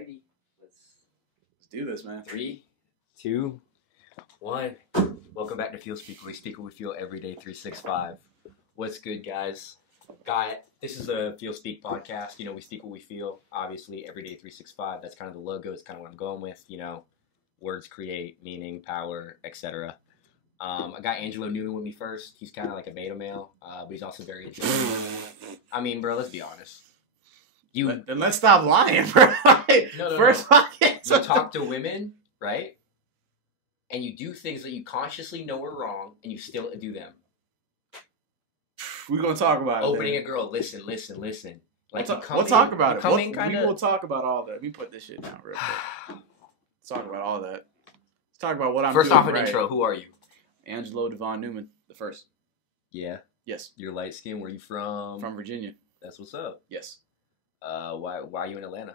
Alrighty, let's do this, man. 3, 2, 1. Welcome back to Feelspeak. We speak what we feel every day, 365. What's good, guys? This is a Feelspeak podcast. You know, we speak what we feel. Obviously, every day, 365. That's kind of the logo. It's kind of what I'm going with. You know, words create meaning, power, etc. I got Angelo Newman with me first. He's kind of like a beta male, but he's also very interesting. I mean, bro, let's be honest. Then let's stop lying, bro. No. First podcast. You talk to women, right? And you do things that you consciously know are wrong, and you still do them. We're gonna talk about Opening it. a girl, listen. Like We'll talk about it. We will talk about all that. Let me put this shit down real quick. Let's talk about all that. Let's talk about what I'm First doing off, an right. intro. Who are you? Angelo Devon Newman, the first. Yeah. Yes. You're light skinned. Where you from? From Virginia. That's what's up. Yes. Why are you in Atlanta?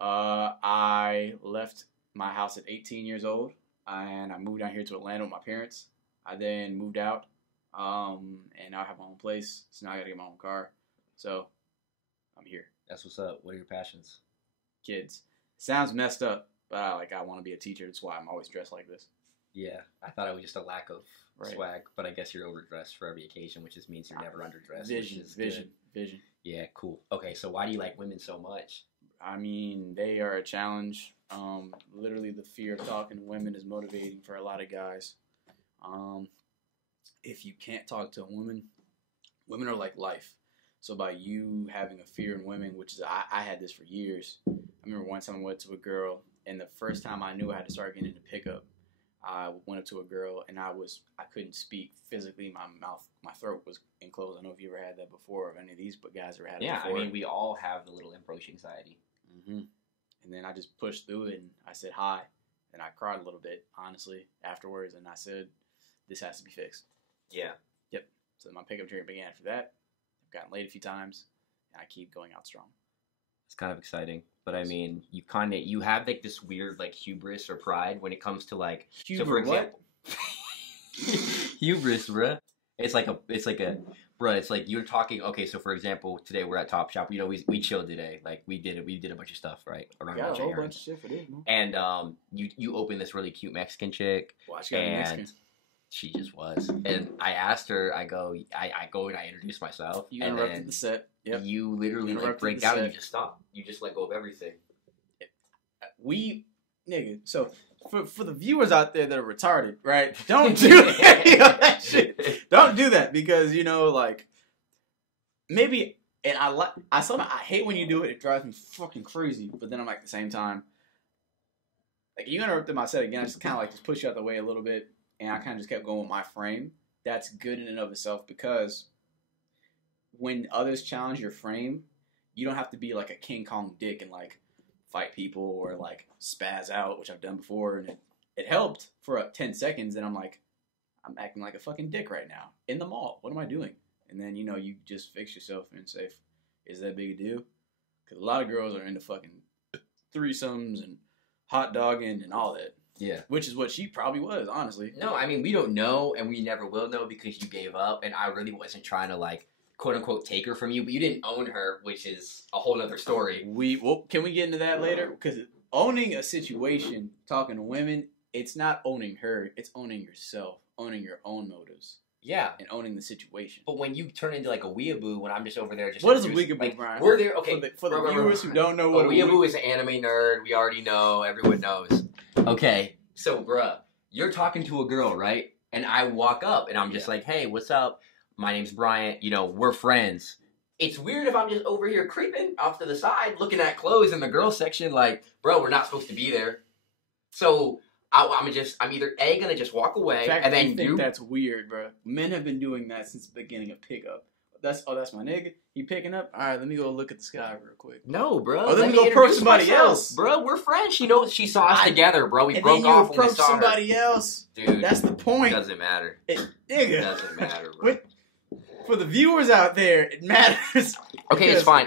I left my house at 18 years old, and I moved down here to Atlanta with my parents. I then moved out, and now I have my own place. So now I gotta get my own car. So I'm here. That's what's up. What are your passions? Kids. Sounds messed up, but I want to be a teacher. That's why I'm always dressed like this. Yeah, I thought it was just a lack of Right. swag, but I guess you're overdressed for every occasion, which just means you're never underdressed. Vision. Which is good. Yeah, cool. Okay, so why do you like women so much? I mean, they are a challenge. Literally, the fear of talking to women is motivating for a lot of guys. If you can't talk to a woman, women are like life. So by you having a fear in women, which is I had this for years. I remember one time I went to a girl, and the first time I knew I had to start getting into pickup, I went up to a girl, and I couldn't speak physically. My throat was enclosed. I don't know if you ever had that before, or if any of these guys ever had it before. Yeah, I mean, we all have the little approach anxiety. Mm-hmm. And then I just pushed through it, and I said hi, and I cried a little bit, honestly, afterwards, and I said, this has to be fixed. Yeah. Yep. So my pickup journey began after that. I've gotten laid a few times, and I keep going out strong. It's kind of exciting, but I mean, you have like this weird like hubris or pride when it comes to like. So for example, hubris, bruh. It's like you're talking. Okay, so for example, today we're at Top Shop. You know, we chilled today. Like we did a bunch of stuff, right? Around Got a whole bunch of shit for this, man. And you open this really cute Mexican chick, and she just was. And I asked her. I go and I introduce myself. You interrupted the set. Yep. You literally like break down and you just stop. You just let go of everything. So for the viewers out there that are retarded, right? Don't do any of that shit. Don't do that because like maybe. And I hate when you do it. It drives me fucking crazy. But then I'm like at the same time, like you interrupted my set again. I just kind of like just push you out the way a little bit, and I kind of just kept going with my frame. That's good in and of itself because when others challenge your frame, you don't have to be like a King Kong dick and like fight people or like spaz out, which I've done before, and it helped for 10 seconds. And I'm like, I'm acting like a fucking dick right now in the mall. What am I doing? And then you just fix yourself and say, is that big a deal? Because a lot of girls are into fucking threesomes and hot dogging and all that. Yeah. Which is what she probably was, honestly. No, I mean, we don't know, and we never will know because you gave up, and I really wasn't trying to, like, quote-unquote take her from you, but you didn't own her, which is a whole other story. Can we get into that later? Because owning a situation, talking to women, it's not owning her, it's owning yourself, owning your own motives. Yeah. And owning the situation. But when you turn into, like, a weeaboo, when I'm just over there just... What is a weeaboo, like, Brian? We're there, okay. For the viewers who don't know what a weeaboo is an anime nerd. We already know. Everyone knows. Okay. So, bruh, you're talking to a girl, right? And I walk up, and I'm just like, hey, what's up? My name's Bryant. We're friends. It's weird if I'm just over here creeping off to the side, looking at clothes in the girls section, like, bro, we're not supposed to be there. So... I'm either A, gonna just walk away, and then you think that's weird, bro. Men have been doing that since the beginning of pickup. That's my nigga. He picking up. All right, let me go look at the sky real quick. No, bro. Oh, let me go approach somebody else, bro. We're friends. She saw us together, bro. We broke off when we saw her. Approach somebody else, dude. That's the point. Doesn't matter. Nigga, doesn't matter, bro. For the viewers out there, it matters. Okay, it's fine.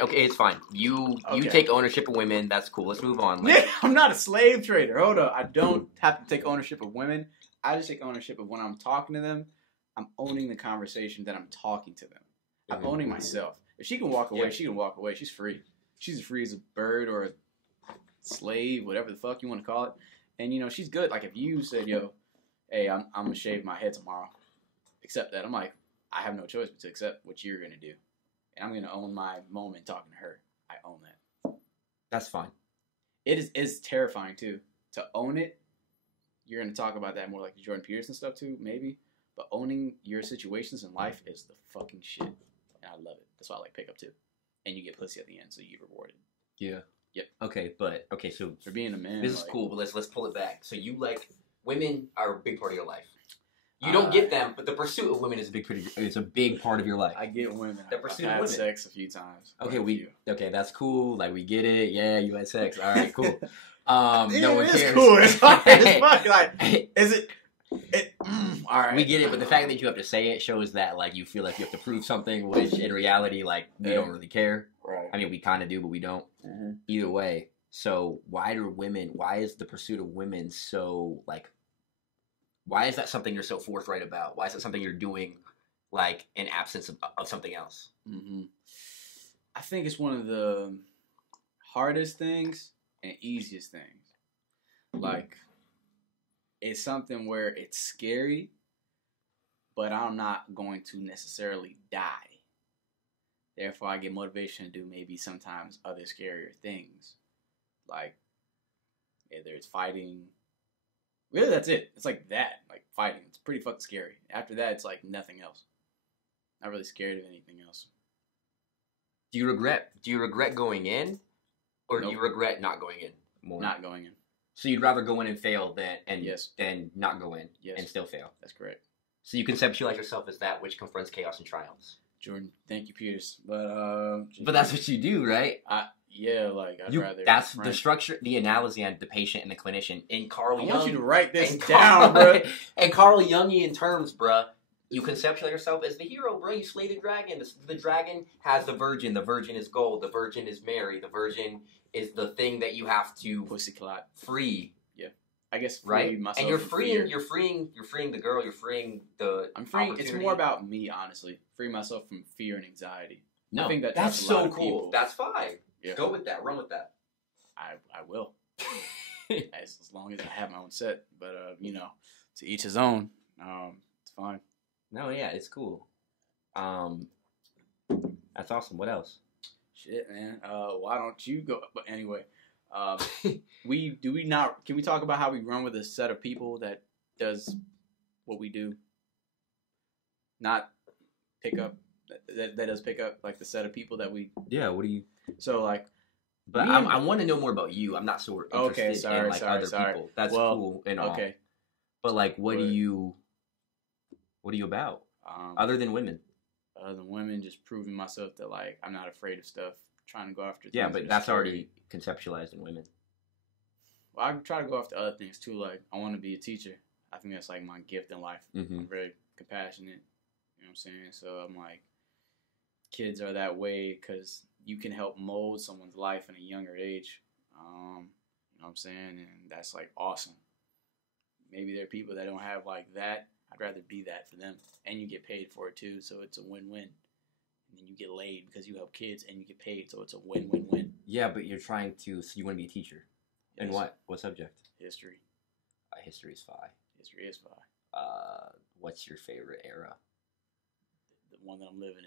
You take ownership of women. That's cool. Let's move on. I'm not a slave trader. Hold up. I don't have to take ownership of women. I just take ownership of when I'm talking to them. I'm owning the conversation that I'm talking to them. I'm owning myself. If she can walk away, she can walk away. She's free. She's as free as a bird or a slave, whatever the fuck you want to call it. And, you know, she's good. Like, if you said, yo, hey, I'm going to shave my head tomorrow, accept that. I'm like, I have no choice but to accept what you're going to do. And I'm going to own my moment talking to her. I own that. That's fine. It's terrifying, too. To own it, you're going to talk about that more like the Jordan Peterson stuff, too, maybe. But owning your situations in life is the fucking shit. And I love it. That's why I like pickup, too. And you get pussy at the end, so you get rewarded. Yeah. Yep. Okay, so for being a man, this is cool, but let's pull it back. So you like women are a big part of your life. You don't get them, but the pursuit of women is a big part of your life. I get women. The pursuit I've of had women. sex a few times. Okay, that's cool. Like, we get it. Yeah, you had sex. All right, cool. Yeah, no one it's cares. cool. It's fine. It's fine. Like, is it? All right. We get it, but the fact that you have to say it shows that like you feel like you have to prove something, which in reality, like we don't really care. Right. I mean, we kind of do, but we don't. Mm-hmm. Either way. So why is the pursuit of women so like? Why is that something you're so forthright about? Why is it something you're doing, like in absence of something else? Mm-hmm. I think it's one of the hardest things and easiest things. Like, it's something where it's scary, but I'm not going to necessarily die. Therefore, I get motivation to do maybe sometimes other scarier things. Like, either it's fighting. Really, that's it. It's like that. Like, fighting. It's pretty fucking scary. After that, it's like nothing else. Not really scared of anything else. Do you regret going in, or Nope. do you regret not going in more? Not going in. So you'd rather go in and fail Yes. than not go in Yes. and still fail. That's correct. So you conceptualize yourself as that which confronts chaos and triumphs. Jordan, thank you, Peters. But that's what you do, right? Yeah, like I'd rather. That's the structure, the analogy, and the patient and the clinician in Carl Jung. I want you to write this and down, bro. And Carl Jungian terms, bruh. You conceptualize yourself as the hero, bro. You slay the dragon. The dragon has the virgin. The virgin is gold. The virgin is Mary. The virgin is the thing that you have to Pussy clot. free. Yeah, I guess right. Myself and you're from freeing. fear. You're freeing the girl. You're freeing the. I'm freeing. It's more about me, honestly. Freeing myself from fear and anxiety. No, I think that's that's a lot so of cool. people. That's fine. Yeah. Go with that. Run with that. I will. as long as I have my own set, but you know, to each his own. It's fine. No, yeah, it's cool. That's awesome. What else? Shit, man. Why don't you go? But anyway, can we talk about how we run with a set of people that does what we do? Not pick up that does pick up like the set of people that we. Yeah. What do you? So like. But I want to know more about you. I'm not so interested in like other people. That's cool and all. Okay. But like, what are you about? Other than women? Other than women, just proving myself that like I'm not afraid of stuff. Trying to go after. Yeah, things but that that's scary. already conceptualized in women. Well, I try to go after other things too. Like I want to be a teacher. I think that's like my gift in life. Mm-hmm. I'm very compassionate. You know what I'm saying? So I'm like, kids are that way because you can help mold someone's life in a younger age. You know what I'm saying? And that's like awesome. Maybe there are people that don't have like that. I'd rather be that for them. And you get paid for it too, so it's a win-win. And then you get laid because you help kids and you get paid, so it's a win-win-win. Yeah, but you're trying to, so you want to be a teacher. And Yes. what? What subject? History. History is fine. History is fine. What's your favorite era? The one that I'm living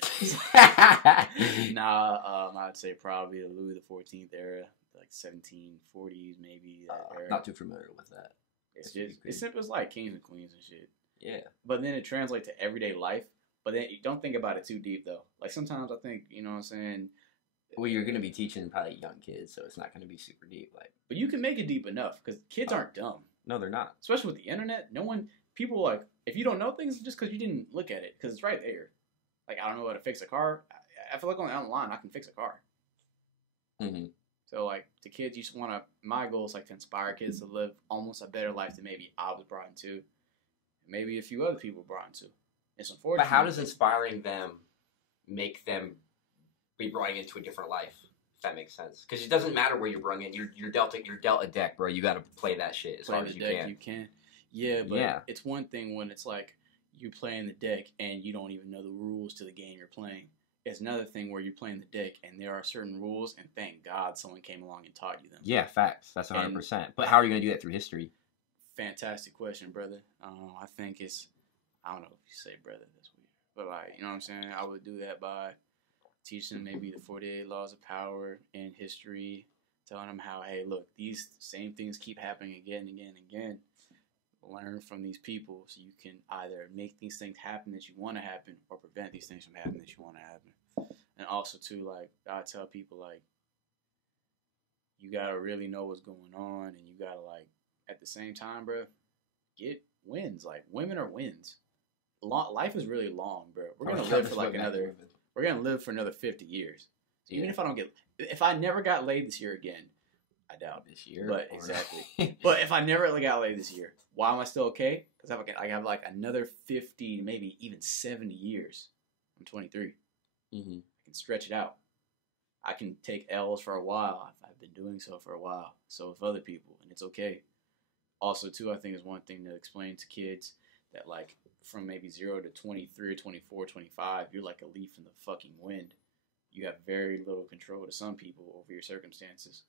in. I'd say probably the Louis XIV era, like 1740s maybe. That era. Not too familiar with that. It's simple as like kings and queens and shit. Yeah. But then it translates to everyday life. But then you don't think about it too deep though. Like sometimes I think, you know what I'm saying? Well, you're gonna be teaching probably young kids, so it's not gonna be super deep. Like, but you can make it deep enough because kids aren't dumb. No, they're not. Especially with the internet, people like if you don't know things, just because you didn't look at it, because it's right there. Like I don't know how to fix a car. I feel like online I can fix a car. Mm-hmm. So like the kids, you just want to. My goal is like to inspire kids to live almost a better life than maybe I was brought into, maybe a few other people brought into. It's unfortunate. But how does inspiring them make them be brought into a different life? If that makes sense, because it doesn't matter where you're brought in. You're dealt a deck, bro. You got to play that shit as hard as you can. You can. Yeah, but it's one thing when it's like you're playing the deck and you don't even know the rules to the game you're playing. it's another thing where you're playing the dick, and there are certain rules, and thank God someone came along and taught you them. Yeah, facts. That's 100%. But how are you going to do that through history? Fantastic question, brother. I think I don't know if you say brother, that's weird. But, like, you know what I'm saying? I would do that by teaching them maybe the 48 laws of power in history, telling them how, hey, look, these same things keep happening again and again and again. Learn from these people so you can either make these things happen that you want to happen or prevent these things from happening that you want to happen. And also, too, like, I tell people, like, you got to really know what's going on, and you got to, like, at the same time, bro, get wins. Like, women are wins. Life is really long, bro. We're going to live for, like, we're going to live for another 50 years. So even if I never got laid this year again, I doubt this year. But exactly. But if I never got laid this year, why am I still okay? Because I have like another 50, maybe even 70 years. I'm 23. Mm-hmm. I can stretch it out. I can take L's for a while. I've been doing so for a while. So with other people, and it's okay. Also, too, I think is one thing to explain to kids that, like, from maybe 0 to 23 or 24, 25, you're like a leaf in the fucking wind. You have very little control to some people over your circumstances.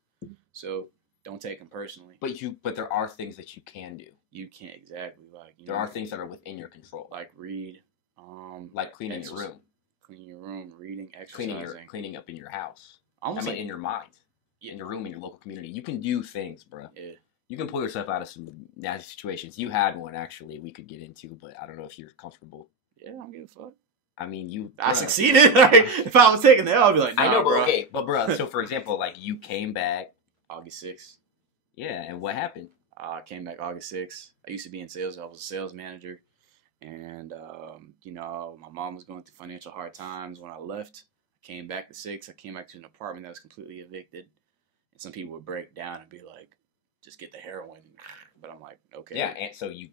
So don't take them personally. But there are things that you can do. You can't exactly there are things that are within your control. Like read, like cleaning your room. Cleaning your room, reading, exercising. Cleaning up in your house. In your mind. Yeah. In your room, in your local community. You can do things, bro. Yeah. You can pull yourself out of some nasty situations. You had one, actually, we could get into, but I don't know if you're comfortable. Yeah, I don't give a fuck. I mean, I succeeded. Like, if I was taking the L, I'd be like, nah, I know, bro. Okay, but bro, so for example, like, you came back August 6th. Yeah, and what happened? I came back August 6th. I used to be in sales. I was a sales manager. And, my mom was going through financial hard times. When I left, I came back the 6th. I came back to an apartment that was completely evicted. And some people would break down and be like, just get the heroin. But I'm like, okay. Yeah, and so you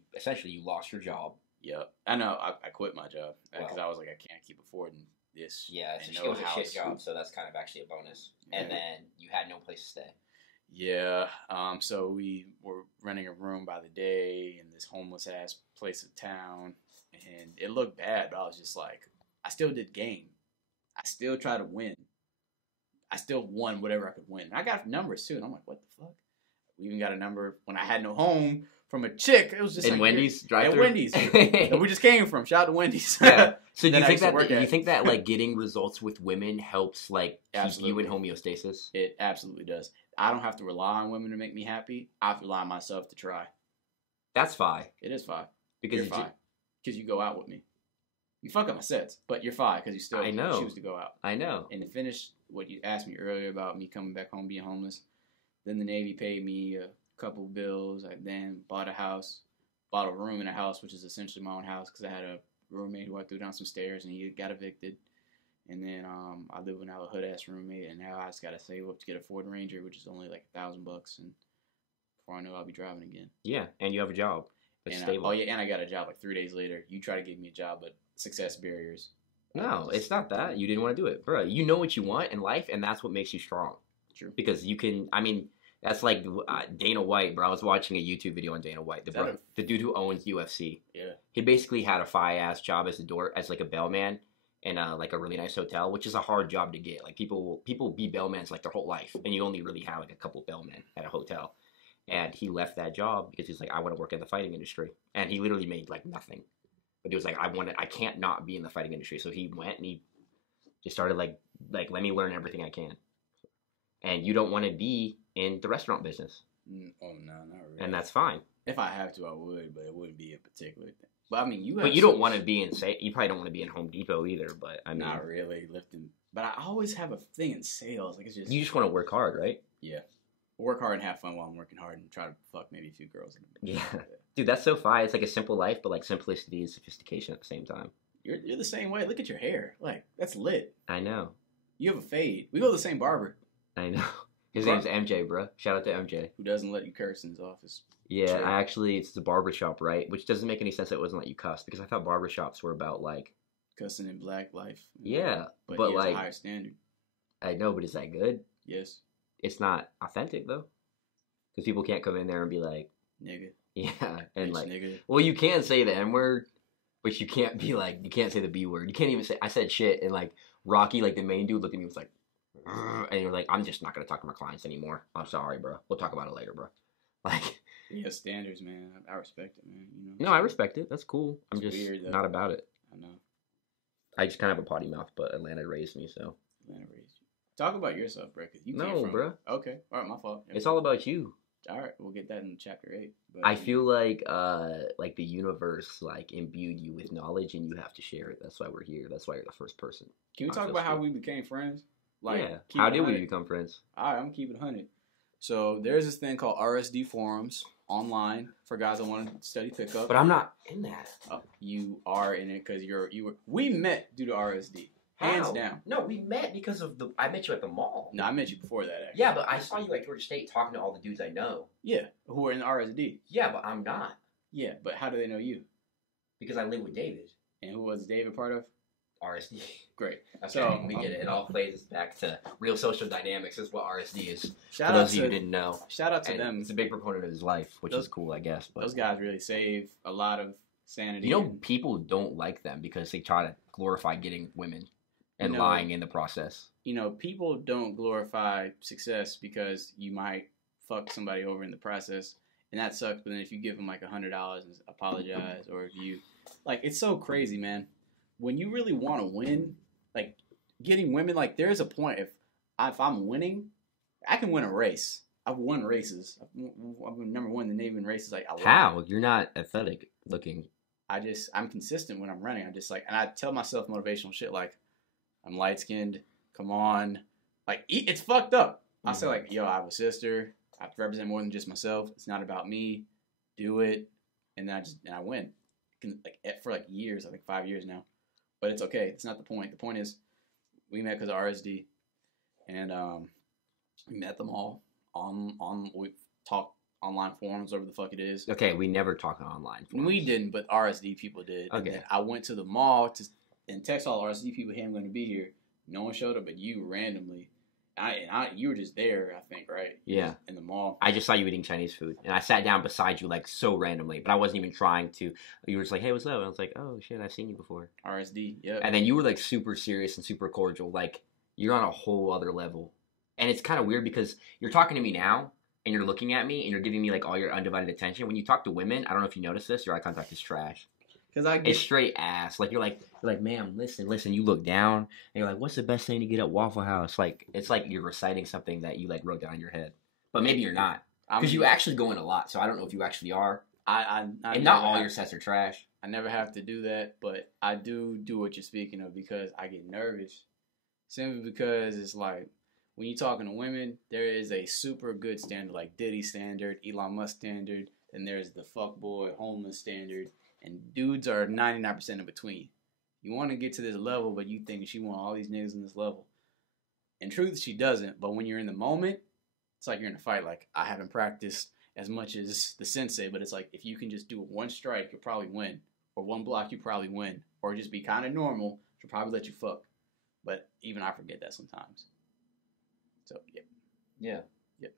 lost your job. Yep. I know. I quit my job because I was like, I can't keep affording this. Yeah, it was a shit job, so that's kind of actually a bonus. Yeah. And then you had no place to stay. Yeah. So we were renting a room by the day in this homeless ass place of town, and it looked bad, but I was just like, I still did game. I still tried to win. I still won whatever I could win. And I got numbers too, and I'm like, what the fuck? We even got a number when I had no home from a chick. It was just in like Wendy's drive-thru. At Wendy's. That we just came from. Shout out to Wendy's. Yeah. So do you think that like getting results with women helps like keep you in homeostasis? It absolutely does. I don't have to rely on women to make me happy. I have to rely on myself to try. That's fine. It is fine. Because you're fine. Because you go out with me. You fuck up my sets, but you're fine because you still choose to go out. I know. And to finish what you asked me earlier about me coming back home being homeless, then the Navy paid me a couple bills. I then bought a house, bought a room in a house, which is essentially my own house because I had a roommate who I threw down some stairs and he got evicted. And then I live with now a hood ass roommate, and now I just gotta save up to get a Ford Ranger, which is only like $1,000, and before I know I'll be driving again. Yeah, and you have a job. That's stable. And I got a job like 3 days later. You try to give me a job, but success barriers. No, it's not that. You didn't want to do it. Bro, you know what you want in life, and that's what makes you strong. True. Because you can, that's like Dana White, bro. I was watching a YouTube video on Dana White, the dude who owns UFC. Yeah. He basically had a fire-ass job as like a bellman in like a really nice hotel, which is a hard job to get. Like people be bellmans like their whole life, and you only really have like a couple bellmen at a hotel. And he left that job because he's like, I want to work in the fighting industry. And he literally made like nothing. But he was like, I can't not be in the fighting industry. So he went and he just started like let me learn everything I can. And you don't want to be in the restaurant business. Oh, no, not really. And that's fine. If I have to, I would, but it wouldn't be a particular thing. But I mean, you don't want to be in, you probably don't want to be in Home Depot either, but I mean. Not really, lifting. But I always have a thing in sales. Like, it's just. You just want to work hard, right? Yeah. Work hard and have fun while I'm working hard and try to fuck maybe a few girls. Yeah. Dude, that's so fine. It's like a simple life, but like simplicity and sophistication at the same time. You're the same way. Look at your hair. Like, that's lit. I know. You have a fade. We go to the same barber. I know. His name's MJ, bro. Shout out to MJ. Who doesn't let you curse in his office. Yeah, it's the barbershop, right? Which doesn't make any sense that it wasn't let you cuss, because I thought barbershops were about like cussing in black life. Yeah. But like has a higher standard. I know, but is that good? Yes. It's not authentic though. Because people can't come in there and be like, nigga. Yeah. And bitch, like nigga. Well, you can say the N word, but you can't be like, you can't say the B word. You can't even say I said shit and like Rocky, like the main dude, looked at me and was like, and you're like, I'm just not gonna talk to my clients anymore. I'm sorry, bro. We'll talk about it later, bro. Like, yeah, standards, man. I respect it, man. You know. No, I respect it. That's cool. I'm It's just weird, though. not about it. I know. I just kind of have a potty mouth, but Atlanta raised me, so. Atlanta raised you. Talk about yourself, bro. 'Cause you No, came from... bro. Okay, all right, my fault. It's all about you. All right, we'll get that in chapter 8. But, I feel like the universe like imbued you with knowledge, and you have to share it. That's why we're here. That's why you're the first person. Can we talk about how we became friends? Like, yeah. keep How it did we 100. become friends? All right, I'm keeping it 100. So there's this thing called RSD forums online for guys that want to study pickup. But I'm not in that. Oh, you are in it because we met due to RSD. Hands How? down. No, we met because of I met you at the mall. No, I met you before that, actually. Yeah, but I saw you at Georgia State talking to all the dudes I know. Yeah, who are in RSD. Yeah, but I'm not. Yeah, but how do they know you? Because I live with David. And who was David part of? RSD. Great. Okay, So, we get it. It all plays back to real social dynamics. Is what RSD is. Shout For out those of you to who didn't know. Shout out to And them. It's a big proponent of his life, which is cool, I guess. But Those guys really save a lot of sanity. you know, people don't like them because they try to glorify getting women and You know, lying in the process. You know, people don't glorify success because you might fuck somebody over in the process, and that sucks. But then if you give them like $100 and apologize, or if you, like, it's so crazy, man. When you really want to win, like getting women, like there's a point if I'm winning, I can win a race. I've won races. I've been number one in the Navy in races. Like How? You're not athletic looking. I'm consistent when I'm running. I just like, and I tell myself motivational shit like, I'm light skinned. Come on, like it's fucked up. I say like, yo, I have a sister. I have to represent more than just myself. It's not about me. Do it, and then I win. Like for like years, I think 5 years now. But it's okay. It's not the point. The point is, we met because of RSD, and we met them all on we talked online forums, whatever the fuck it is. Okay, we never talk online. We didn't, but RSD people did. Okay. And then I went to the mall and text all RSD people, hey, I'm going to be here. No one showed up, but you randomly. You were just there, I think, right? Yeah. In the mall. I just saw you eating Chinese food, and I sat down beside you like so randomly, but I wasn't even trying to. You were just like, "Hey, what's up?" And I was like, "Oh shit, I've seen you before." RSD, yeah. And then you were like super serious and super cordial, like you're on a whole other level. And it's kind of weird because you're talking to me now, and you're looking at me, and you're giving me like all your undivided attention. When you talk to women, I don't know if you notice this, your eye contact is trash. It's straight ass. Like you're like, ma'am, listen. You look down, and you're like, what's the best thing to get at Waffle House? Like it's like you're reciting something that you like wrote down in your head, but maybe you're not because you actually go in a lot. So I don't know if you actually are. And not all your sets are trash. I never have to do that, but I do what you're speaking of because I get nervous. Simply because it's like when you're talking to women, there is a super good standard, like Diddy standard, Elon Musk standard, and there's the fuckboy homeless standard. And dudes are 99% in between. You want to get to this level, but you think she want all these niggas in this level. In truth, she doesn't. But when you're in the moment, it's like you're in a fight. Like, I haven't practiced as much as the sensei, but it's like if you can just do one strike, you'll probably win. Or one block, you probably win. Or just be kind of normal, she'll probably let you fuck. But even I forget that sometimes. So, yeah. Yeah. Yep.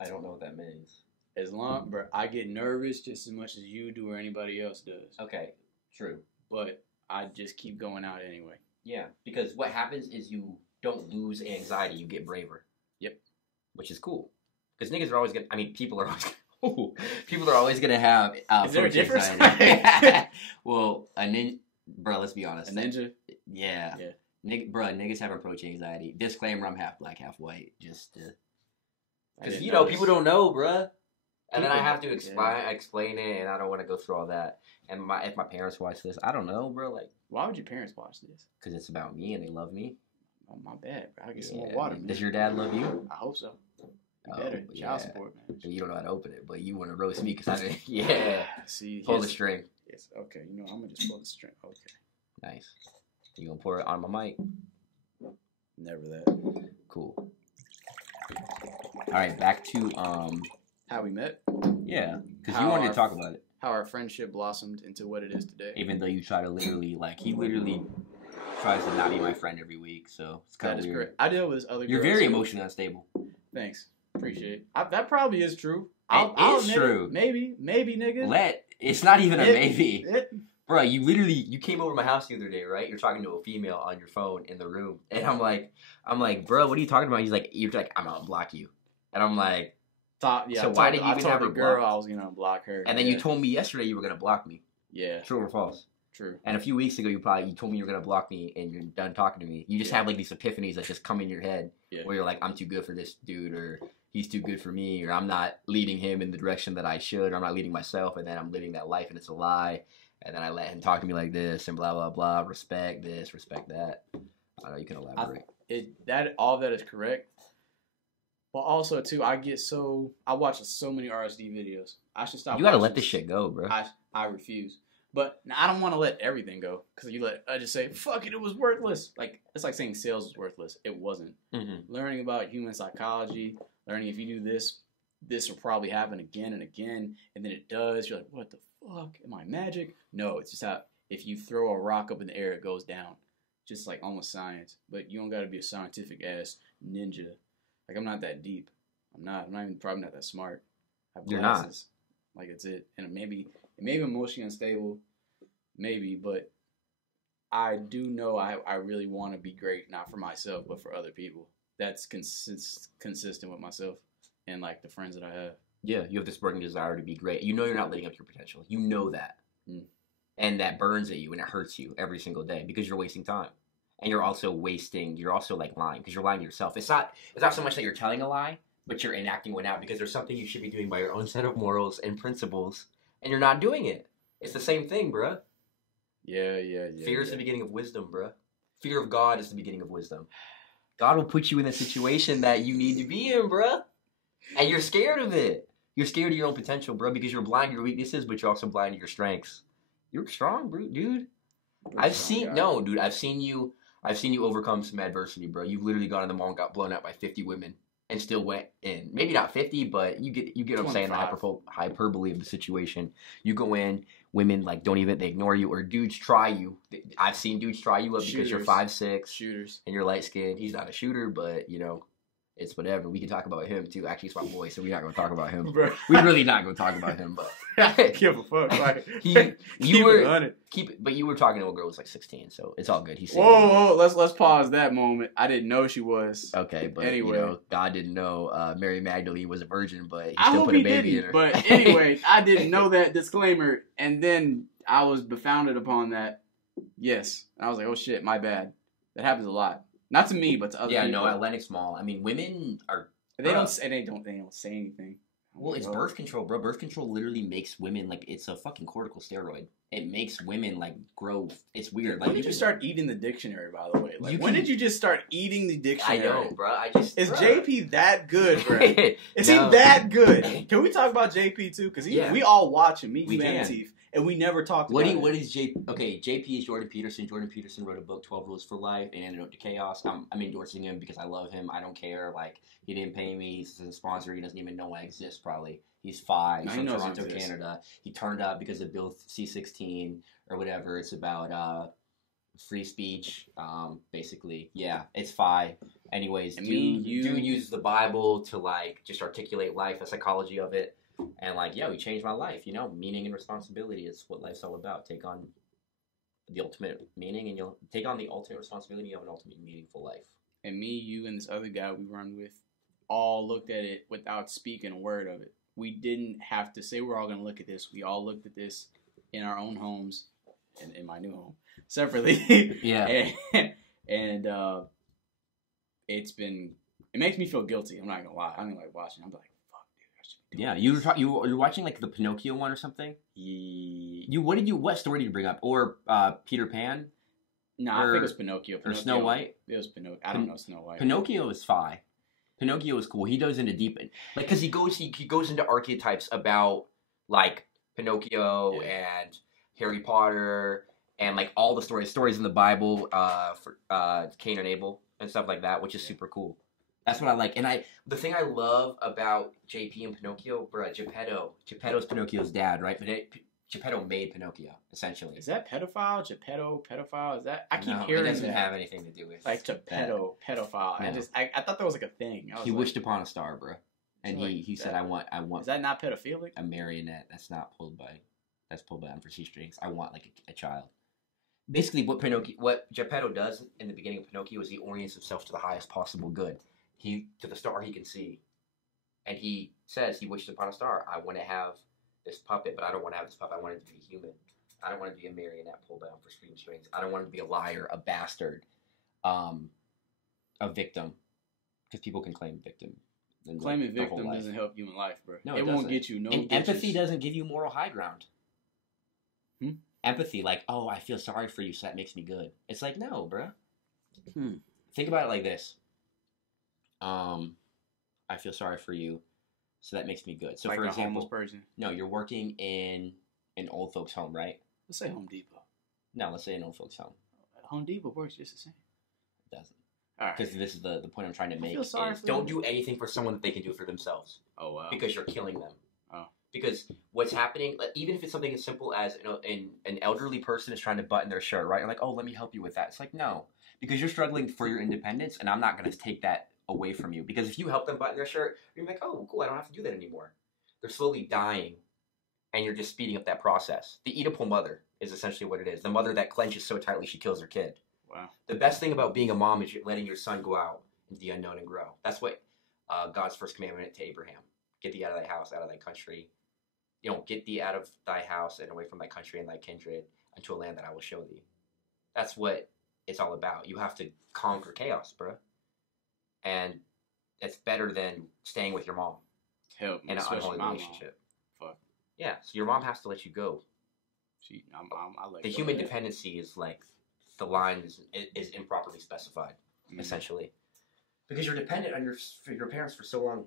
I don't know what that means. As long, bro, I get nervous just as much as you do or anybody else does. Okay, true. But I just keep going out anyway. Yeah, because what happens is you don't lose anxiety, you get braver. Yep. Which is cool. Because niggas are always gonna, people are always gonna have is there a difference? Well, a ninja, bro, let's be honest. A ninja? Yeah. Niggas have approach anxiety. Disclaimer, I'm half black, half white. Just because, people don't know, bruh. And then I have to explain it, and I don't want to go through all that. And if my parents watch this, I don't know, bro. Like, why would your parents watch this? Because it's about me, and they love me. Oh, my bad, bro. I get some more water. Man. Does your dad love you? I hope so. Better. Child support, man. You don't know how to open it, but you want to roast me because I didn't. Yeah. See, pull the string. Yes. Okay. I'm gonna just pull the string. Okay. Nice. You gonna pour it on my mic? Never that. Cool. All right, back to how we met. Yeah, because you wanted to talk about it. How our friendship blossomed into what it is today. Even though you try to he literally tries to not be my friend every week, so it's kind of weird. Correct. I deal with this other. You're very emotionally unstable. Thanks, appreciate it. That probably is true. It's true. Maybe, nigga. It's not even a maybe. Bro, you came over to my house the other day, right? You're talking to a female on your phone in the room, and I'm like, bro, what are you talking about? He's like, you're like, I'm gonna block you, and I'm like, so why did you even have her girl blocked? I was gonna block her, and then you told me yesterday you were gonna block me. Yeah, True or false? True. And a few weeks ago, you told me you were gonna block me, and you're done talking to me. You just have like these epiphanies that just come in your head, where you're like, I'm too good for this dude, or he's too good for me, or I'm not leading him in the direction that I should, or I'm not leading myself, and then I'm living that life and it's a lie. And then I let him talk to me like this and blah, blah, blah. Respect this, respect that. I don't know, you can elaborate. All of that is correct. But also, too, I watch so many RSD videos. I should stop. You gotta let this shit go, bro. I refuse. But I don't want to let everything go. Because I just say, fuck it, it was worthless. Like, it's like saying sales was worthless. It wasn't. Mm-hmm. Learning about human psychology, learning if you do this will probably happen again and again. And then it does. You're like, what the fuck? Am I magic? No, it's just how if you throw a rock up in the air, it goes down. Just like almost science. But you don't got to be a scientific ass ninja. Like, I'm not that deep. I'm probably not that smart. I have glasses. You're not. Like, it's it. And maybe emotionally unstable. Maybe. But I do know I really want to be great. Not for myself, but for other people. That's consistent with myself and, like, the friends that I have. Yeah, you have this burning desire to be great. You know you're not living up to your potential. You know that. Mm. And that burns at you and it hurts you every single day because you're wasting time. And you're also like lying because you're lying to yourself. It's not so much that you're telling a lie, but you're enacting one out because there's something you should be doing by your own set of morals and principles and you're not doing it. It's the same thing, bruh. Yeah. Fear is the beginning of wisdom, bruh. Fear of God is the beginning of wisdom. God will put you in a situation that you need to be in, bruh. And you're scared of it. You're scared of your own potential, bro, because you're blind to your weaknesses, but you're also blind to your strengths. You're strong, bro, dude. I've seen you overcome some adversity, bro. You've literally gone in the mall and got blown out by 50 women and still went in. Maybe not 50, but you get what I'm saying, the hyperbole of the situation. You go in, women like they ignore you, or dudes try you. I've seen dudes try you up because you're 5'6", shooters, and you're light skinned. He's not a shooter, but you know. It's whatever. We can talk about him too. Actually, it's my boy, so we're not gonna talk about him. We're really not gonna talk about him. But give a fuck. Like, you were talking to a girl who was like 16, so it's all good. Whoa, let's pause that moment. I didn't know she was. Okay, but anyway, you know, God didn't know Mary Magdalene was a virgin, but he still put a baby in her. But anyway, I didn't know that disclaimer, and then I was befounded upon that. Yes, I was like, oh shit, my bad. That happens a lot. Not to me, but to other people. Yeah, no, Atlantic Mall. I mean, women are. They don't say anything. Well, it's birth control, bro. Birth control literally makes women like it's a fucking cortical steroid. It makes women like grow. It's weird. Like, when did you start eating the dictionary? By the way, when did you just start eating the dictionary? I know, bro. Is JP that good, bro? Is he that good? Can we talk about JP too? Because we all watch him. Me, you, and Teef. And we never talked about it. What is JP? Okay, JP is Jordan Peterson. Jordan Peterson wrote a book, 12 Rules for Life, and Antidote to Chaos. I'm endorsing him because I love him. I don't care. Like, he didn't pay me. He's a sponsor. He doesn't even know I exist, probably. He's He's from Toronto, Canada. He turned up because of Bill C-16 or whatever. It's about free speech, basically. Yeah, it's Phi. Anyways, dude uses the Bible to, like, just articulate life, the psychology of it. And, like, yeah, we changed my life, you know? Meaning and responsibility is what life's all about. Take on the ultimate meaning, and you'll take on the ultimate responsibility of an ultimate meaningful life. And me, you, and this other guy we run with all looked at it without speaking a word of it. We didn't have to say we're all going to look at this. We all looked at this in our own homes, and in my new home, separately. Yeah. and it makes me feel guilty. I'm not going to lie. I'm like watching. I'm like, yeah, you're watching like the Pinocchio one or something. What story did you bring up? Or Peter Pan? No, I think it was Pinocchio. Or Snow White. It was Pinocchio. I don't know Snow White. Pinocchio is Phi. Pinocchio is cool. He goes into deep, like, because he goes into archetypes about like Pinocchio and Harry Potter and like all the stories in the Bible for Cain and Abel and stuff like that, which is super cool. That's what I like. And the thing I love about JP and Pinocchio, bro, Geppetto's Pinocchio's dad, right? But Geppetto made Pinocchio, essentially. Is that pedophile? Geppetto, pedophile? Is that? I keep hearing that. It doesn't have anything to do with like Geppetto, pedophile. No. I thought that was like a thing. He wished upon a star, bro. And he said, I want. Is that not pedophilic? A marionette that's not pulled by that's pulled down for C-strings. I want like a child. Basically, what Geppetto does in the beginning of Pinocchio is he orients himself to the highest possible good. To the star he can see, and he says he wishes upon a star. I want to have this puppet, but I don't want to have this puppet. I want it to be human. I don't want it to be a marionette pulled down for strings. I don't want it to be a liar, a bastard, a victim, because people can claim victim. Claiming victim doesn't help you in life, bro. No, it won't get you no. And empathy doesn't give you moral high ground. Empathy, like, oh, I feel sorry for you, so that makes me good. It's like, no, bro. Think about it like this. I feel sorry for you, so that makes me good. So, like for a example, homeless person. No, you're working in an old folks' home, right? Let's say Home Depot. No, let's say an old folks' home. Home Depot works just the same. It doesn't. All right. Because this is the point I'm trying to make. Feel sorry is for don't them. do anything for someone that they can do for themselves. Oh, wow. Because you're killing them. Oh. Because what's happening, even if it's something as simple as an elderly person is trying to button their shirt, right? You're like, oh, let me help you with that. It's like, no. Because you're struggling for your independence, and I'm not going to take that away from you. Because if you help them button their shirt, you're like, oh, cool, I don't have to do that anymore. They're slowly dying, and you're just speeding up that process. The Oedipal mother is essentially what it is. The mother that clenches so tightly she kills her kid. Wow. The best thing about being a mom is letting your son go out into the unknown and grow. That's what God's first commandment to Abraham. Get thee out of thy house, out of thy country. Get thee out of thy house and away from thy country and thy kindred unto a land that I will show thee. That's what it's all about. You have to conquer chaos, bro. And it's better than staying with your mom Help me, in an unholy my relationship. Mom. Fuck. Yeah, so your mom has to let you go. I let the go human of that. dependency is like the line is improperly specified, essentially, because you're dependent on your parents for so long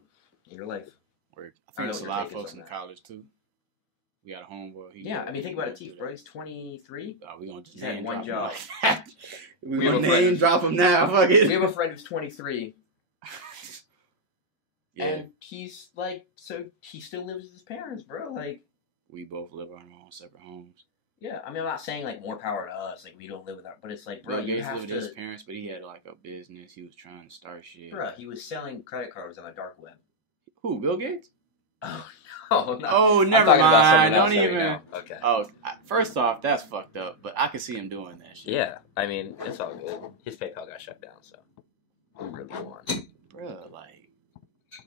in your life. I think there's a lot of folks in college too. We got a homeboy. I mean, think about it, Teef, bro. He's 23. We gonna just had one job. We gonna name drop him now. Fuck it. We have a friend who's 23. Yeah. And he's like, so he still lives with his parents, bro. Like, we both live on our own separate homes. Yeah, I mean, I'm not saying like more power to us, like we don't live with our, but it's like, bro, you you have lived to. with his parents, but he had like a business. He was trying to start shit. Bro, he was selling credit cards on the dark web. Who? Bill Gates? Oh no! Oh, never mind. Don't even. Okay. Oh, first off, that's fucked up. But I could see him doing that shit. Yeah, I mean, it's all good. His PayPal got shut down, so I'm really on. Bro, like,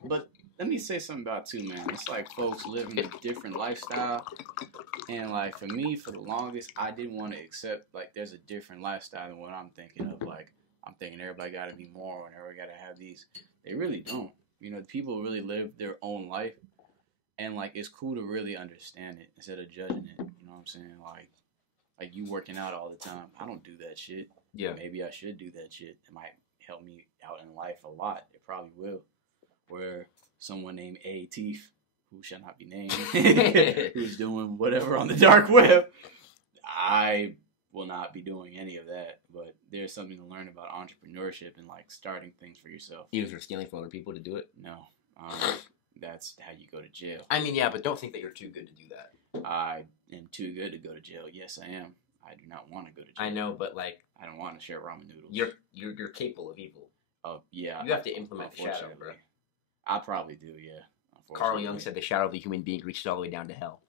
but let me say something about too, man. It's like folks living a different lifestyle, and like for me, for the longest, I didn't want to accept like there's a different lifestyle than what I'm thinking of. Like I'm thinking everybody got to be moral and everybody got to have these. They really don't. People really live their own life. And, like, it's cool to really understand it instead of judging it. You know what I'm saying? Like you working out all the time. I don't do that shit. Yeah. Maybe I should do that shit. It might help me out in life a lot. It probably will. Where someone named A. Teef, who shall not be named, who's doing whatever on the dark web, I will not be doing any of that. But there's something to learn about entrepreneurship and, like, starting things for yourself. Even if you're stealing from other people to do it? No. That's how you go to jail. I mean, yeah, but don't think that you're too good to do that. I am too good to go to jail. Yes, I am. I do not want to go to jail. I know, but like, I don't want to share ramen noodles. You're capable of evil. Oh yeah. You have to implement the shadow, bro. I probably do. Yeah. Carl Jung said the shadow of the human being reaches all the way down to hell.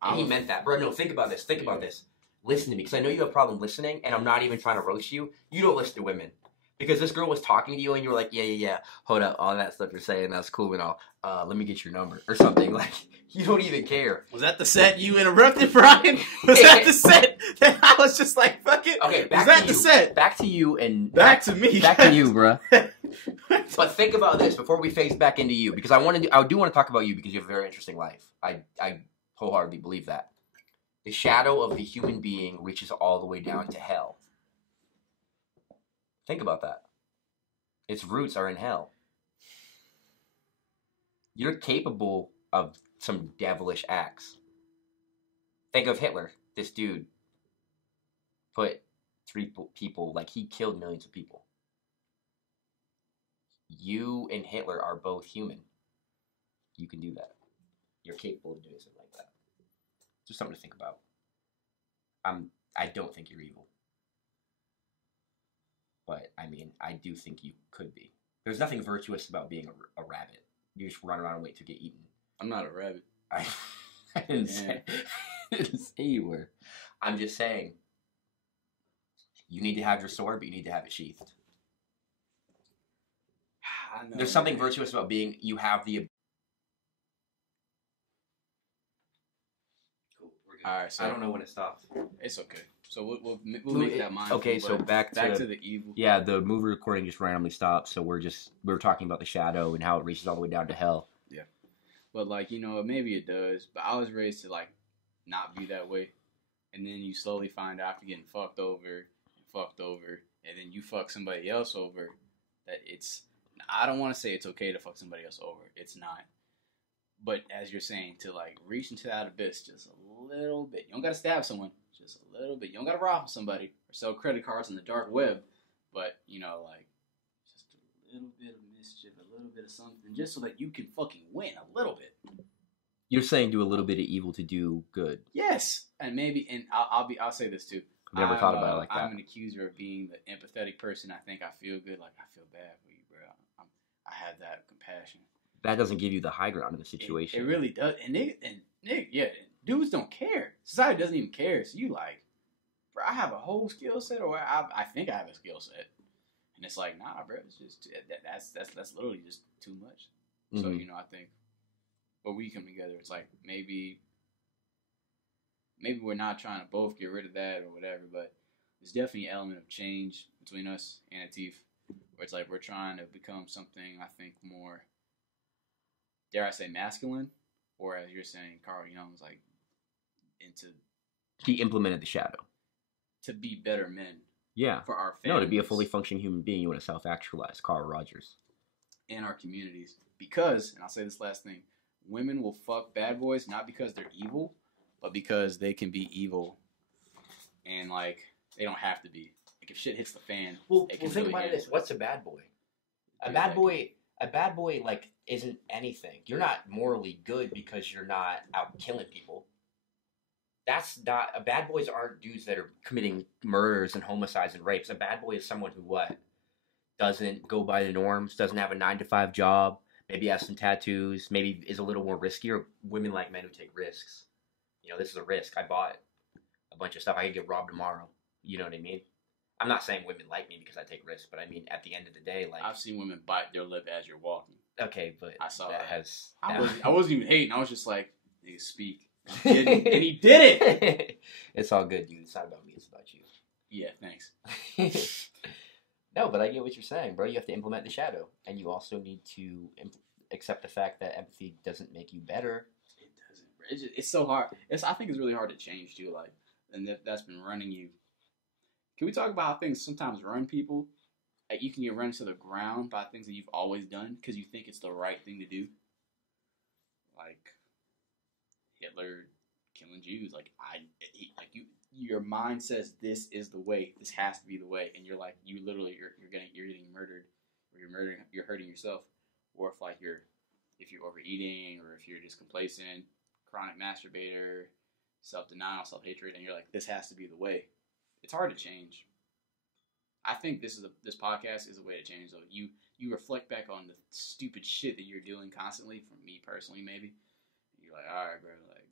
And he meant that, bro. No, think about this. Think about this. Listen to me, because I know you have a problem listening, and I'm not even trying to roast you. You don't listen to women. Because this girl was talking to you and you were like, yeah, hold up, all that stuff you're saying, that's cool and all. Let me get your number or something. Like, you don't even care. Was that the set you interrupted, Brian? Was that the set that I was just like, fuck it? Okay, back to you. Was that the set? Back to you and... Back to me. Back to you, bro. But think about this before we phase back into you, because I do want to talk about you because you have a very interesting life. I wholeheartedly believe that. The shadow of the human being reaches all the way down to hell. Think about that. Its roots are in hell. You're capable of some devilish acts. Think of Hitler. This dude put 3 people, like he killed millions of people. You and Hitler are both human. You can do that. You're capable of doing something like that. Just something to think about. I don't think you're evil. But, I mean, I do think you could be. There's nothing virtuous about being a rabbit. You just run around and wait to get eaten. I'm not a rabbit. I didn't say. didn't say you were. I'm just saying, you need to have your sword, but you need to have it sheathed. I know, There's something virtuous about being, you have the... Cool, we're good. All right, so I don't know when it stops. It's okay. So we'll make that mindful. Okay, so back to the evil. Yeah, the movie recording just randomly stopped, so we were talking about the shadow and how it reaches all the way down to hell. Yeah. But, like, you know, maybe it does, but I was raised to, like, not view that way. And then you slowly find out after getting fucked over, and then you fuck somebody else over, that it's... I don't want to say it's okay to fuck somebody else over. It's not. But as you're saying, to, like, reach into that abyss just a little bit. You don't got to stab someone. Just a little bit. You don't got to rob somebody or sell credit cards on the dark web. But, you know, like, just a little bit of mischief, a little bit of something, just so that you can fucking win a little bit. You're saying do a little bit of evil to do good. Yes. And maybe, and I'll say this too. Never thought about it like that. I'm an accuser of being the empathetic person. I think I feel good. Like, I feel bad for you, bro. I have that compassion. That doesn't give you the high ground in the situation. It really does. And dudes don't care. Society doesn't even care. So you like, bro, I have a whole skill set, or I think I have a skill set, and it's like, nah, bro, it's just that's literally just too much. Mm-hmm. So, you know, I think, but we come together. It's like maybe we're not trying to both get rid of that or whatever, but there's definitely an element of change between us and Atif, where it's like we're trying to become something, I think, more, dare I say, masculine, or as you're saying, Carl Jung's like, into... He implemented the shadow. To be better men. Yeah. For our families. No, to be a fully functioning human being, you want to self-actualize. Carl Rogers. In our communities. Because, and I'll say this last thing, women will fuck bad boys not because they're evil, but because they can be evil. And, like, they don't have to be. Like, if shit hits the fan, well think about this. What's a bad boy? A bad boy, like, isn't anything. You're not morally good because you're not out killing people. That's not... Bad boys aren't dudes that are committing murders and homicides and rapes. A bad boy is someone who, what? Doesn't go by the norms, doesn't have a 9-to-5 job, maybe has some tattoos, maybe is a little more riskier. Women like men who take risks. You know, this is a risk. I bought a bunch of stuff. I could get robbed tomorrow. You know what I mean? I'm not saying women like me because I take risks, but I mean, at the end of the day, like... I've seen women bite their lip as you're walking. Okay, but I saw that. I wasn't even hating. I was just like, nigga, speak. And he did it! It's all good, dude. It's not about me. It's about you. Yeah, thanks. No, but I get what you're saying, bro. You have to implement the shadow. And you also need to accept the fact that empathy doesn't make you better. It doesn't. It's so hard. I think it's really hard to change, too. Like, and that's been running you. Can we talk about how things sometimes run people? Like, you can get run to the ground by things that you've always done because you think it's the right thing to do. Like Hitler killing Jews. Your mind says this is the way. This has to be the way, and you're like, you're getting murdered, or you're hurting yourself, or if you're overeating, or if you're just complacent, chronic masturbator, self-denial, self-hatred, and you're like, this has to be the way. It's hard to change. I think this podcast is a way to change. So you reflect back on the stupid shit that you're doing constantly. For me personally, maybe you're like, all right, bro, like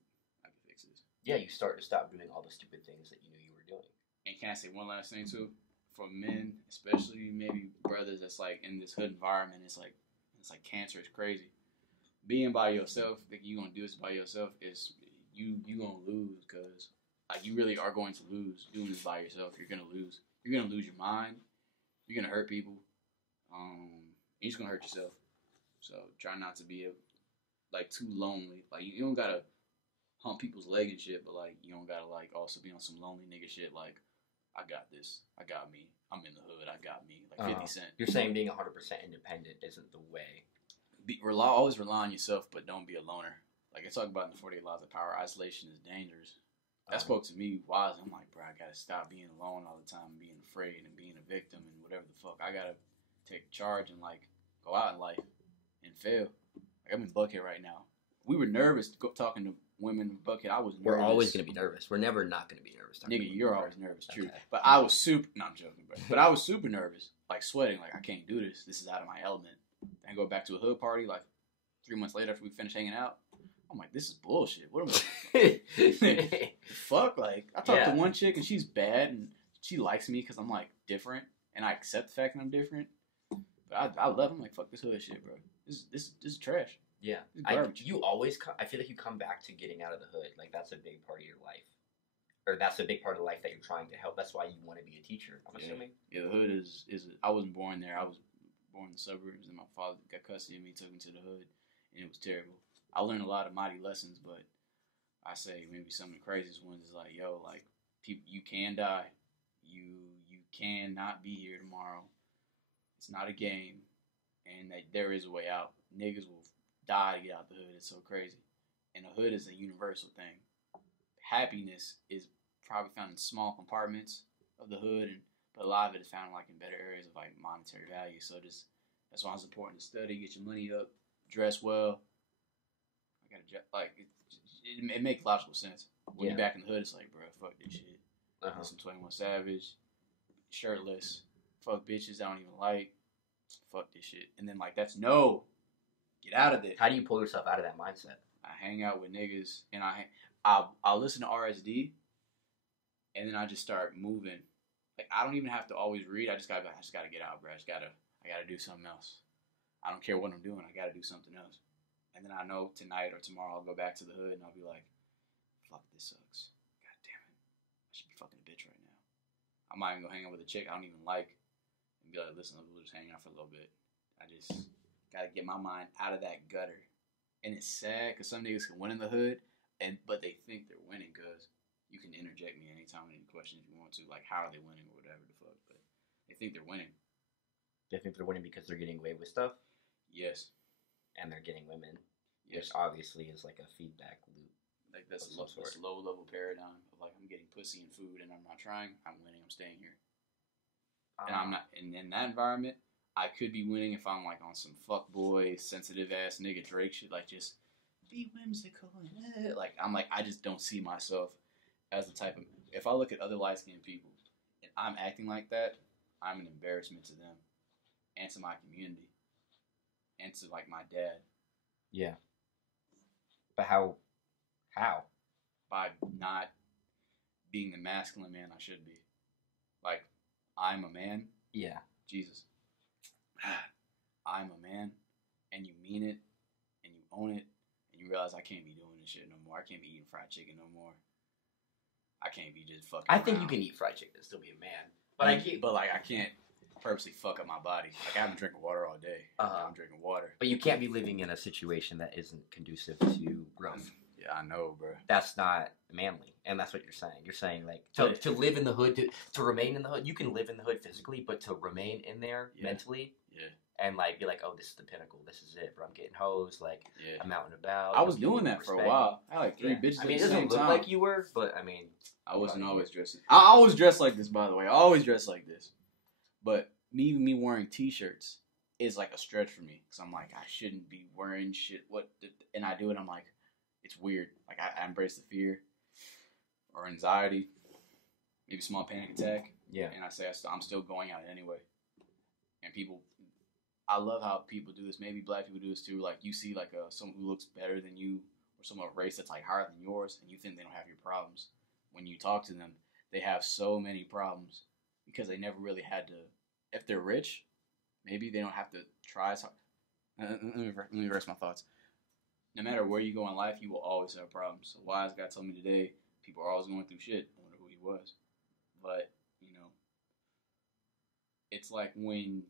I can fix this. Yeah, you start to stop doing all the stupid things that you knew you were doing. And can I say one last thing too? For men, especially maybe brothers that's like in this hood environment, it's like cancer. It's crazy. Being by yourself, like you gonna do this by yourself, is you gonna lose, because like you really are going to lose doing this by yourself. You're gonna lose. You're gonna lose your mind. You're gonna hurt people. You're just gonna hurt yourself. So try not to be like too lonely. Like you don't gotta hump people's leg and shit, but like you don't gotta like also be on some lonely nigga shit. Like I got this. I got me. I'm in the hood. I got me. Like 50 Cent. You're saying being 100% independent isn't the way. Always rely on yourself, but don't be a loner. Like I talk about in the 48 Laws of Power, isolation is dangerous. That spoke to me wisely. I'm like, bro, I gotta stop being alone all the time, being afraid and being a victim and whatever the fuck. I gotta take charge and like go out in life and fail. Like I'm in Buckhead right now. We were nervous talking to women in Buckhead. I was nervous. We're always gonna be nervous. We're never not gonna be nervous. Nigga, you're always nervous, true. Okay. But I was super. No, I'm joking, bro. But I was super nervous, like sweating, like I can't do this. This is out of my element. And I go back to a hood party like 3 months later after we finished hanging out. I'm like, this is bullshit. What am I? Fuck, like, I talked to one chick and she's bad and she likes me because I'm like different and I accept the fact that I'm different. But I love him. Like, fuck this hood shit, bro. This is trash. Yeah, I feel like you come back to getting out of the hood. Like, that's a big part of your life, or that's a big part of life that you're trying to help. That's why you want to be a teacher. I'm assuming. Yeah, the hood is. I wasn't born there. I was born in the suburbs, and my father got custody of me, took me to the hood, and it was terrible. I learned a lot of mighty lessons, but I say maybe some of the craziest ones is like, yo, like, people, you can die. You cannot be here tomorrow. It's not a game, and that there is a way out. Niggas will die to get out the hood. It's so crazy. And the hood is a universal thing. Happiness is probably found in small compartments of the hood, but a lot of it is found like in better areas of like monetary value. So that's why it's important to study, get your money up, dress well. I gotta like it makes logical sense. When you're back in the hood, it's like, bro, fuck this shit. Listen to 21 Savage, shirtless, fuck bitches I don't even like, fuck this shit. And then like that's no. Get out of there. How do you pull yourself out of that mindset? I hang out with niggas, and I'll listen to RSD, and then I just start moving. Like, I don't even have to always read. I just gotta get out, bro. I gotta do something else. I don't care what I'm doing. I gotta do something else. And then I know tonight or tomorrow I'll go back to the hood, and I'll be like, fuck, this sucks. God damn it. I should be fucking a bitch right now. I might even go hang out with a chick I don't even like, and be like, listen, we'll just hang out for a little bit. I just gotta get my mind out of that gutter. And it's sad because some niggas can win in the hood, but they think they're winning because you can interject me anytime with any questions you want to, like how are they winning or whatever the fuck. But they think they're winning. They think they're winning because they're getting away with stuff? Yes. And they're getting women. Yes. Which obviously is like a feedback loop. Like that's a low level paradigm of like I'm getting pussy and food and I'm not trying, I'm winning, I'm staying here. And I'm not, and in that environment, I could be winning if I'm like on some fuckboy, sensitive ass nigga Drake shit, like just be whimsical and like I'm like I just don't see myself as the type of. If I look at other light skinned people and I'm acting like that, I'm an embarrassment to them and to my community and to like my dad. Yeah. But how? By not being the masculine man I should be. Like I'm a man. Yeah. Jesus. I'm a man, and you mean it, and you own it, and you realize I can't be doing this shit no more. I can't be eating fried chicken no more. I can't be just fucking I think around. You can eat fried chicken and still be a man. But I can't purposely fuck up my body. Like, I've been drinking water all day. I'm drinking water. But you can't be living in a situation that isn't conducive to growth. Yeah, I know, bro. That's not manly, and that's what you're saying. You're saying, like, to live in the hood, to remain in the hood, you can live in the hood physically, but to remain in there mentally, and, like, be like, oh, this is the pinnacle, this is it, bro, I'm getting hoes, like, I'm out and about. I was doing that for a while. I had, like, 3 bitches I mean, at it the same doesn't look time. like you were, but, I mean. I wasn't always dressing. I always dress like this, by the way. I always dress like this. But me wearing T-shirts is, like, a stretch for me. Because I'm like, I shouldn't be wearing shit. And I do it, I'm like, it's weird. Like, I embrace the fear or anxiety, maybe small panic attack. Yeah. And I say I'm still going out anyway. And people, I love how people do this. Maybe black people do this too. Like, you see, like, someone who looks better than you or someone of a race that's, like, higher than yours, and you think they don't have your problems. When you talk to them, they have so many problems because they never really had to. If they're rich, maybe they don't have to try as hard. Let me reverse my thoughts. No matter where you go in life, you will always have problems. So wise guy told me today, people are always going through shit. I wonder who he was. But, you know, it's like when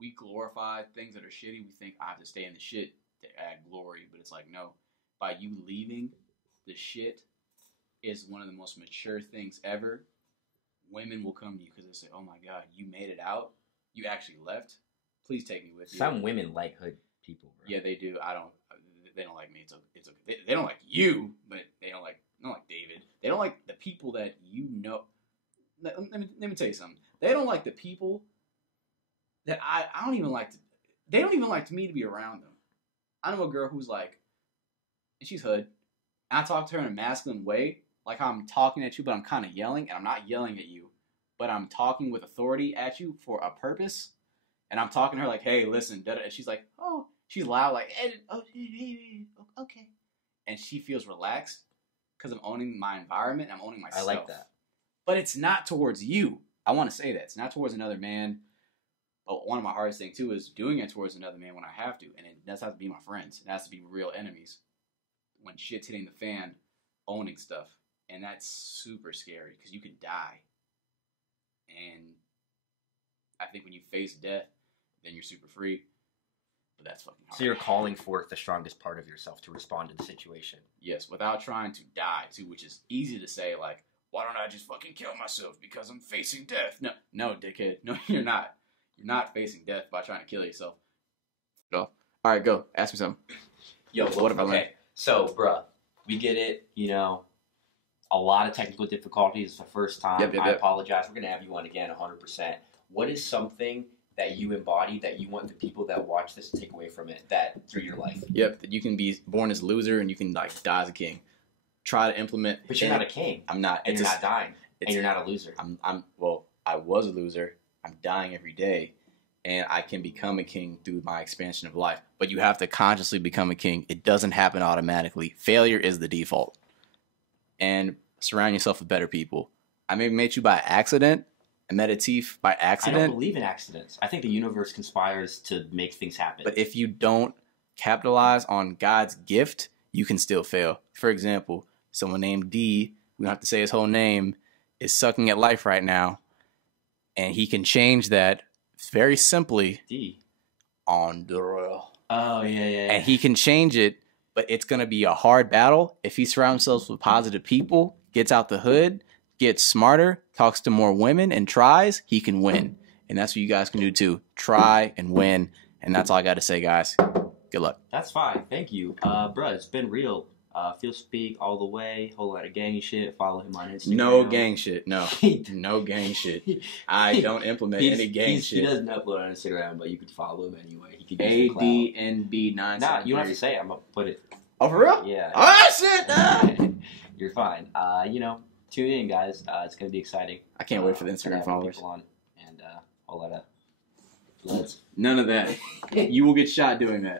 we glorify things that are shitty, we think I have to stay in the shit to add glory. But it's like, no. By you leaving the shit is one of the most mature things ever. Women will come to you because they say, oh my God, you made it out? You actually left? Please take me with you. Some women like hood people, bro. Yeah, they do. They don't like me. It's okay. They don't like you, but they don't like David. They don't like the people that you know. Let me tell you something. They don't like the people that I don't even like. They don't even like me to be around them. I know a girl who's like, and she's hood, and I talk to her in a masculine way, like how I'm talking at you, but I'm kind of yelling, and I'm not yelling at you, but I'm talking with authority at you for a purpose, and I'm talking to her like, hey, listen, and she's like, oh. She's loud, like, hey, oh, okay. And she feels relaxed because I'm owning my environment. I'm owning myself. I like that. But it's not towards you. I want to say that. It's not towards another man. But one of my hardest things, too, is doing it towards another man when I have to. And it doesn't have to be my friends. It has to be real enemies. When shit's hitting the fan, owning stuff. And that's super scary because you can die. And I think when you face death, then you're super free. But that's fucking hard. So you're calling forth the strongest part of yourself to respond to the situation. Yes, without trying to die, too, which is easy to say, like, why don't I just fucking kill myself because I'm facing death? No, dickhead. No, you're not. You're not facing death by trying to kill yourself. No. All right, go. Ask me something. Yo, what if I learned? So, bruh, we get it, you know, a lot of technical difficulties the first time. Yep. I apologize. We're going to have you on again 100%. What is something that you embody that you want the people that watch this to take away from it that through your life? Yep, that you can be born as a loser and you can, like, die as a king. Try to implement. But you're not a king. I'm not. And you're not dying. And you're not a loser. Well, I was a loser. I'm dying every day. And I can become a king through my expansion of life. But you have to consciously become a king. It doesn't happen automatically. Failure is the default. And surround yourself with better people. I may have met you by accident. I met a thief by accident. I don't believe in accidents. I think the universe conspires to make things happen. But if you don't capitalize on God's gift, you can still fail. For example, someone named D, we don't have to say his whole name, is sucking at life right now. And he can change that very simply. D. On the roll. Oh, yeah. And he can change it, but it's going to be a hard battle. If he surrounds himself with positive people, gets out the hood, gets smarter, talks to more women, and tries, he can win. And that's what you guys can do too. Try and win. And that's all I got to say, guys. Good luck. That's fine. Thank you. Bruh, it's been real. Feelspeak all the way. Whole lot of gang shit. Follow him on Instagram. No gang shit. No. No gang shit. I don't implement any gang shit. He doesn't upload on Instagram, but you could follow him anyway. He could ADNB9. Nah, you don't have to say it. I'm going to put it. Oh, for real? Yeah. Oh, shit! You're fine. You know, tune in, guys. It's going to be exciting. I can't wait for the Instagram followers. On and a whole lot of bloods. None of that. You will get shot doing that.